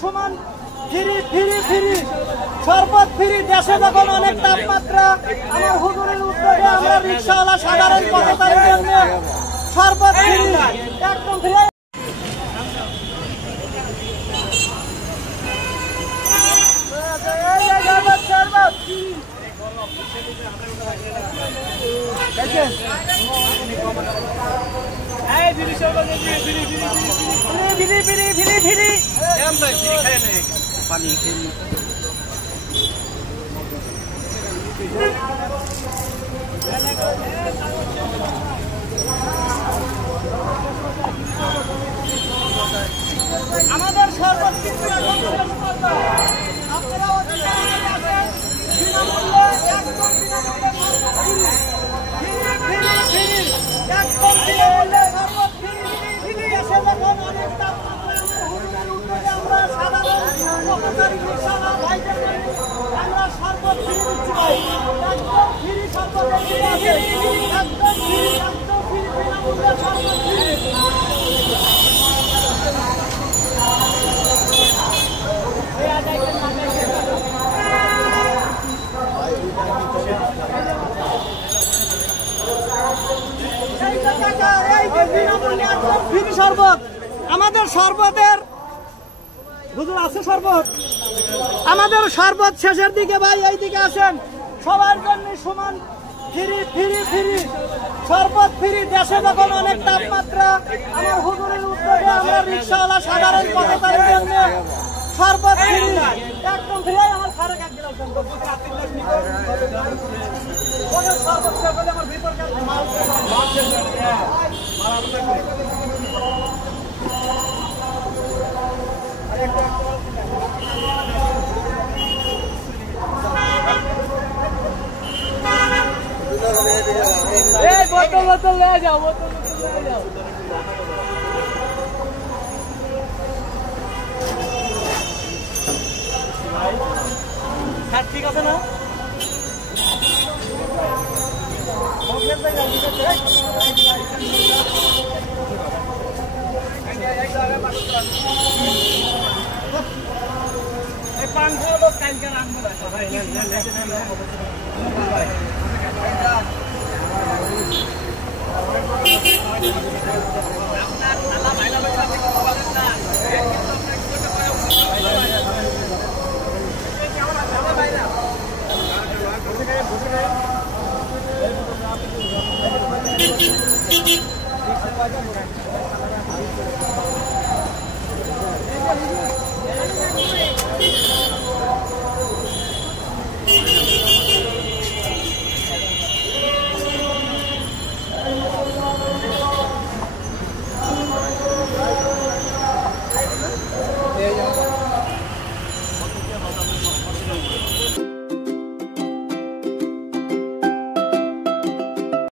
সমান free free free শরবত free. দেশে যখন অনেক তাপমাত্রা, আমার হুজুরের উদ্যোগে আমরা রিক্সাওয়ালা সাধারণ পথচারীর জন্য শরবত ফ্রি, একদম ফ্রি। আমাদের শরবত কিন্তু আপনারা আমরা শরবত ফ্রি দিচ্ছি ভাই, একদম ফ্রি শরবত আছে, একদম ফ্রি, একদম ফ্রি বিনামূল্যে শরবত ফ্রি। শরবত আমাদের শরবতের হুজুর আছে শরবত, আমাদের শরবত শেষের দিকে ভাই, এই দিকে আসেন, সবার জন্য সমান ফ্রি ফ্রি ফ্রি শরবত ফ্রি। দেশে যখন অনেক তাপমাত্রা, আমার হুজুরের উদ্যোগে আমরা রিক্সাওয়ালা সাধারণ পথচারীর জন্য শরবত ফ্রি, একদম ফ্রি। আমার ফারুক এক দিলাম শরবত আমার ভিতরকার बोतल बोतल ले जाओ, बोतल बोतल ले जाओ। ठीक है ना लोग